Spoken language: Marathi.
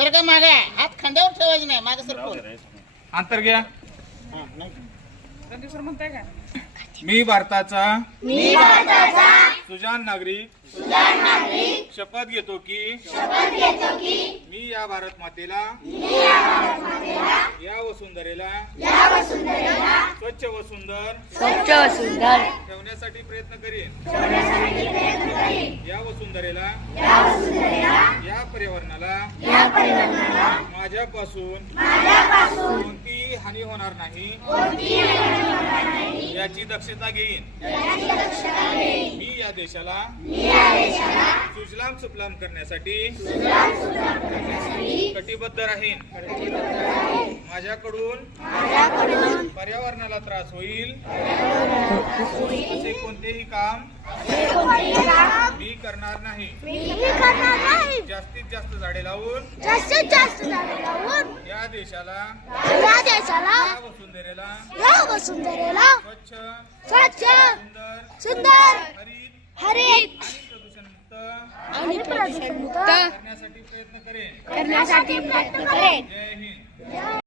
सरका मागे, हात खांद्यावर ठेवायचे नाही, मागे सरकून. अंतर घ्या. हा, नाही. मी भारताचा सुजाण नागरिक शपथ घेतो की मी या भारत मातेला या वसुंधरेला स्वच्छ व सुंदर ठेवण्यासाठी प्रयत्न करेन. या वसुंधरेला या पर्यावरणाला माझ्यापासून कोणतीही हानी होणार नाही याची दक्षता घेईन. मी या देशाला सुजलाम सुफलाम करण्यासाठी कटिबद्ध राहीन. माझ्याकडून पर्यावरणाला त्रास होईल असे कोणतेही काम मी करणार नाही. जास्तीत जास्त झाडे लावून या देशाला या वसुंधरेला स्वच्छ सुंदर हरित आणि प्रदूषणमुक्त करण्यासाठी प्रयत्न करेन. जय हिंद.